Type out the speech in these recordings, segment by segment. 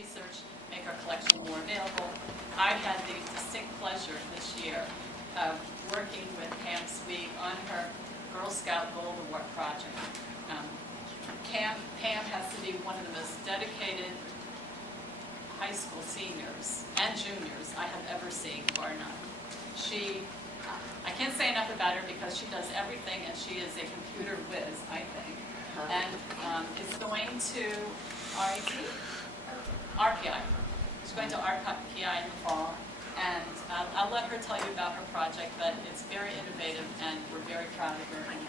research, make our collection more available. I had the distinct pleasure this year of working with Pam Sweig on her Girl Scout Gold Award project. Pam has to be one of the most dedicated high school seniors and juniors I have ever seen, bar none. I can't say enough about her because she does everything, and she is a computer whiz, I think, and is going to RPI. She's going to RPI in the fall, and I'll let her tell you about her project, but it's very innovative, and we're very proud of her, and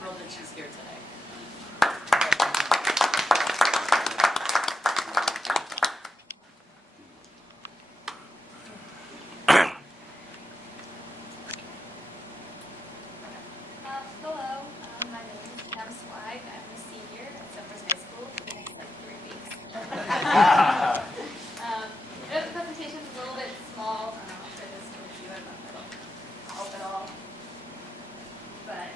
thrilled that she's here today. Hello, my name is Pamela Sweig. I'm a senior at Silvers High School for the next 3 weeks. The presentation is a little bit small for this to review. I don't know if it'll help at all. But,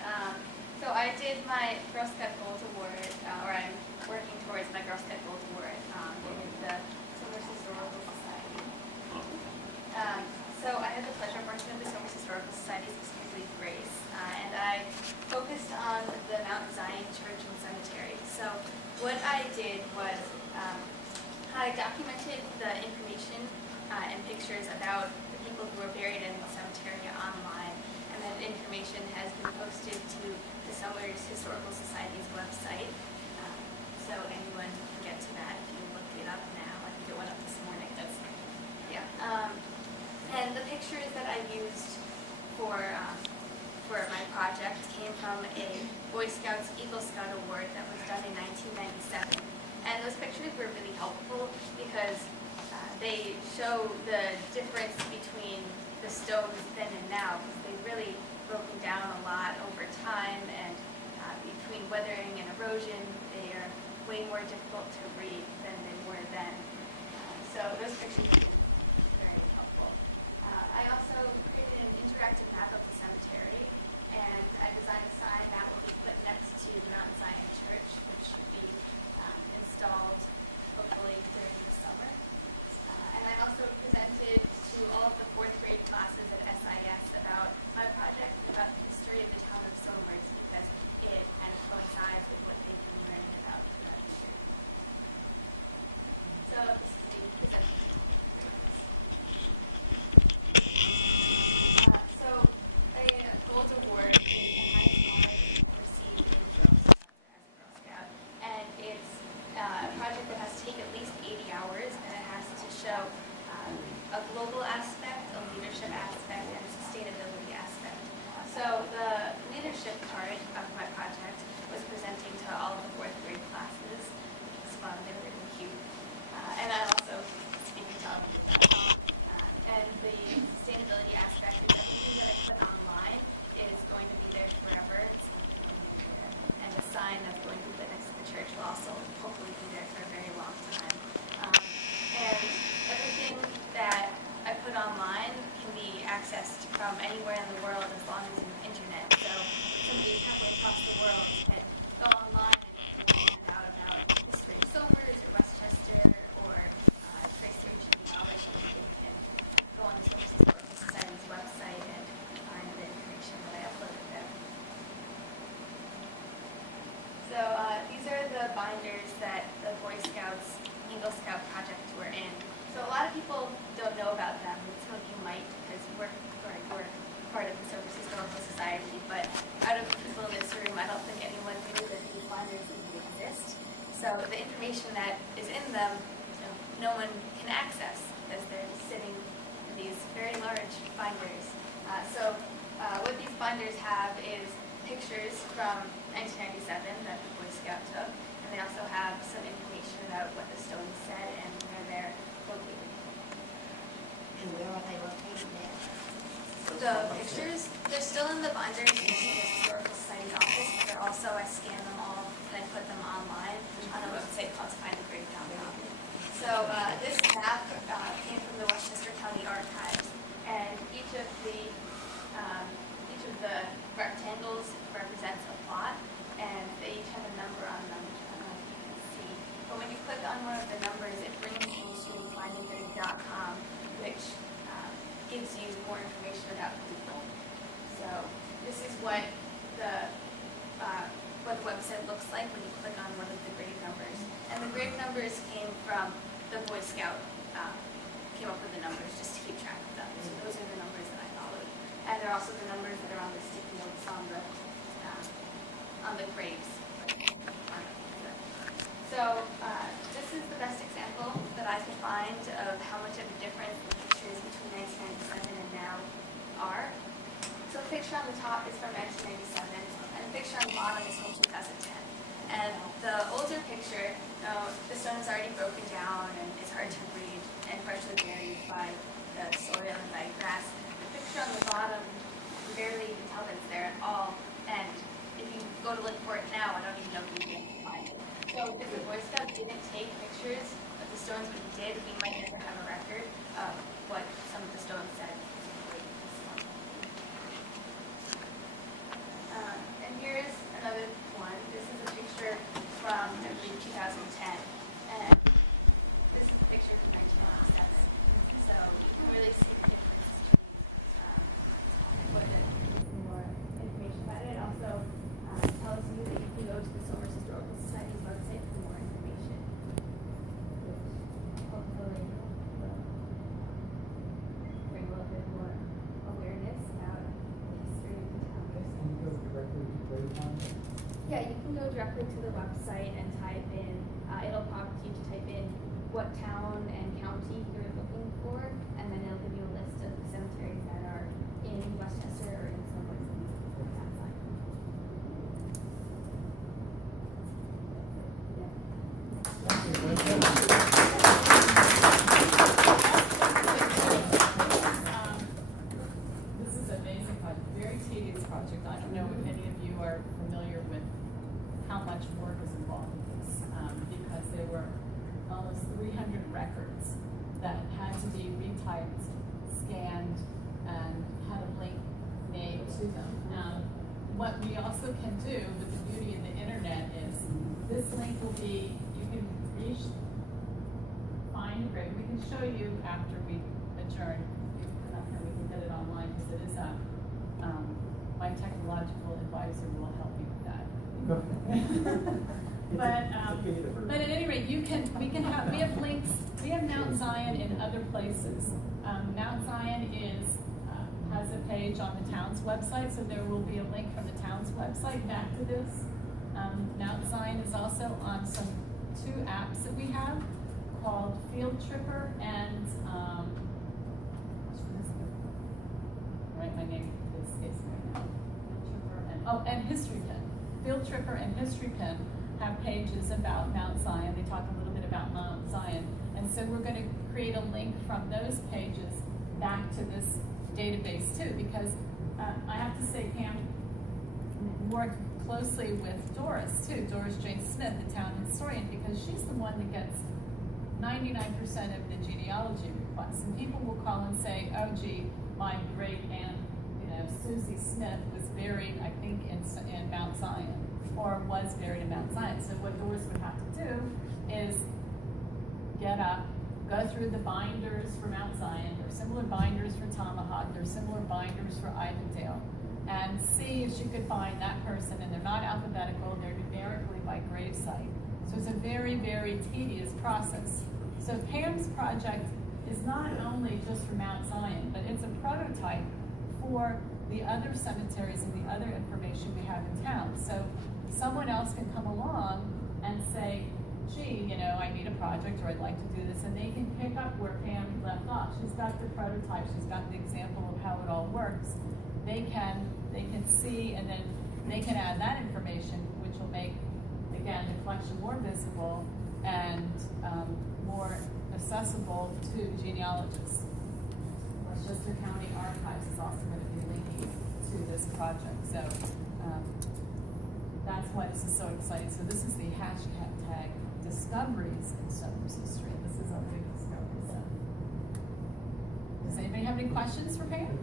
so I did my Girl Scout Gold Award, or I'm working towards my Girl Scout Gold Award in the Silvers Historical Society. So I had the pleasure of working with the Silvers Historical Society, specifically Grace, and I focused on the Mount Zion Church and Cemetery. So what I did was I documented the information and pictures about the people who were buried in the cemetery online, and that information has been posted to the Silvers Historical Society's website. So anyone can get to that if you look it up now. I think it went up this morning. And the pictures that I used for my project came from a Boy Scouts Eagle Scout Award that was done in 1997. And those pictures were really helpful because they show the difference between the stones then and now, because they've really broken down a lot over time, and between weathering and erosion, they are way more difficult to read than they were then. So those pictures are very helpful. I also created an interactive map of the cemetery, and I designed a sign that will be put next to Mount Zion Church, which should be installed hopefully during the summer. And I also presented to all of the 4th grade classes at SIS about my project and about the history of the town of Somers, because it kind of coincides with what they've been learning about throughout the year. So this is the presentation. So a Gold Award is the highest honor that you can receive in Girl Scouts or as a Girl Scout, and it's a project that has to take at least 80 hours, and it has to show a global aspect, a leadership aspect, and a sustainability aspect. So the leadership part of my project was presenting to all of the 4th grade classes, which was fun. They were really cute. And I also speaking to all of them. And the sustainability aspect is everything that I put online is going to be there forever. And the sign that's going to be put next to the church will also hopefully be there for a very long time. And everything that I put online can be accessed from anywhere in the world as long as you have internet. So if somebody's halfway across the world can go online and find out about history of Somers or Westchester or trace their genealogy. They can go on the Silvers Historical Society's website and find the information that I uploaded there. So these are the binders that the Boy Scouts Eagle Scout project were in. So a lot of people don't know about them. Some of you might, because we're part of the Silvers Historical Society, but out of the people in this room, I don't think anyone knew that these binders even exist. So the information that is in them, no one can access because they're sitting in these very large binders. So what these binders have is pictures from 1997 that the Boy Scout took, and they also have some information about what the stones said and where they're located. And where are they located now? The pictures, they're still in the binders in the Historical Society's office, but they're also, I scan them all and I put them online on a website called findthegrave.com. So this map came from the Westchester County Archives, and each of the rectangles represents a plot, and they each have a number on them. I don't know if you can see, but when you click on one of the numbers, it brings you what the website looks like when you click on one of the grade numbers. And the grade numbers came from the Boy Scout, came up with the numbers just to keep track of them. So those are the numbers that I followed. And they're also the numbers that are on the sticky notes on the grades. So this is the best example that I could find of how much of a difference the pictures between 1997 and now are. So the picture on the top is from 1997, and the picture on the bottom is from 2010. And the older picture, the stone is already broken down and it's hard to read and partially buried by the soil and by grass. The picture on the bottom, you barely even tell that it's there at all. And if you go to look for it now, I don't even know if you'll be able to find it. So if the Boy Scouts didn't take pictures of the stones when he did, we might never have a record of what some of the stones said. And here's another one. This is a picture from, I believe, 2010. And this is a picture from 1997. So you can really see the difference between what more information about it. It also tells you that you can go to the Somers Historical Society's website for more information. Hopefully will bring a little bit more awareness about the history of the town. Can you go directly to Greyhound? Yeah, you can go directly to the website and type in, it'll prompt you to type in what town and county you're looking for, and then it'll give you a list of the cemeteries that are in Westchester or in somewhere on that side. This is an amazing project, very tedious project. I don't know if any of you are familiar with how much work is involved in this, because there were almost 300 records that had to be retyped, scanned, and had a link made to them. What we also can do with the beauty of the internet is this link will be, you can find a grade. We can show you after we adjourn. You can put up here, we can get it online because it is a, my technological advisor will help you with that. But at any rate, we have links. We have Mount Zion in other places. Mount Zion has a page on the town's website, so there will be a link from the town's website back to this. Mount Zion is also on two apps that we have called Field Tripper and my name is escaping me right now. Field Tripper and History Pin. Field Tripper and History Pin have pages about Mount Zion. They talk a little bit about Mount Zion. And so we're going to create a link from those pages back to this database too, because I have to say Pam worked closely with Doris too, Doris Jane Smith, the town historian, because she's the one that gets 99% of the genealogy requests. And people will call and say, oh gee, my great aunt, Susie Smith was buried, I think, in Mount Zion, or was buried in Mount Zion. So what Doris would have to do is get up, go through the binders for Mount Zion. There are similar binders for Tomahawk. There are similar binders for Ivandale, and see if she could find that person. And they're not alphabetical; they're numerically by gravesite. So it's a very, very tedious process. So Pam's project is not only just for Mount Zion, but it's a prototype for the other cemeteries and the other information we have in town. So someone else can come along and say, gee, I need a project, or I'd like to do this, and they can pick up where Pam left off. She's got the prototype, she's got the example of how it all works. They can see, and then they can add that information, which will make, again, the collection more visible and more accessible to genealogists. Westchester County Archives is also going to be linking to this project. So that's why this is so exciting. So this is the hashtag discoveries in Somers history. This is our big discovery. So does anybody have any questions for Pam?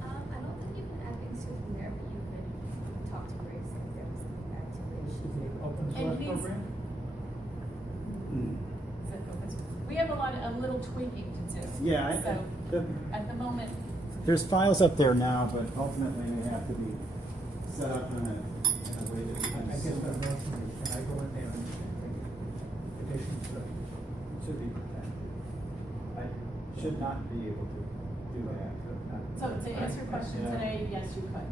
I don't think you can add things to it from there, but you could talk to Grace if there was something back to it. This is the open And source these- program? We have a little tweaking to do. Yeah, So at the moment, there's files up there now, but ultimately they have to be set up in a way that I becomes. guess the motion is, can I go in there and make additions to it? Should be. I should not be able to do that. So to answer your question Yeah. today, yes, you could.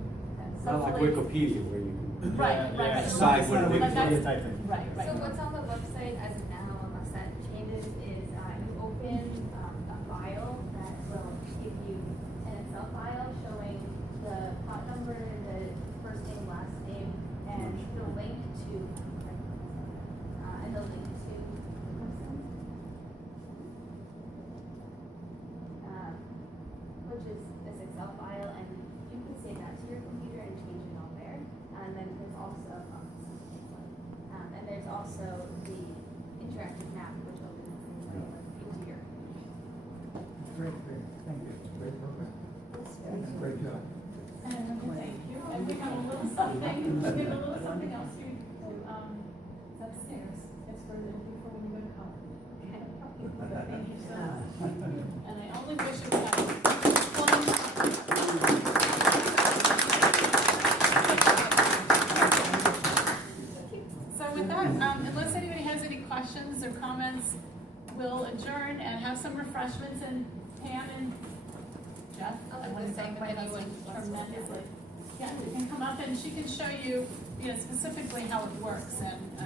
Not like Hopefully- Wikipedia where you can. Right, right, right. Decide what it It's is. not a Wikipedia type thing. Right, right. So what's on the website as of now, unless that changes, is you open a file that will give you an Excel file showing the pot number, the first name, last name, and the link to, and the link to the person. Which is this Excel file, and you can save that to your computer and change it on there. And then there's also, and there's also the interactive map, which opens things like into your. Great, thank you. Great program. Great job. And thank you. And we have a little something, else here it's upstairs. It's for when you go to college. Thank you so much. And I only wish it was So with that, unless anybody has any questions or comments, we'll adjourn and have some refreshments, and Pam and Jeff, I want to thank anyone tremendously. Yeah, you can come up and she can show you, specifically how it works, and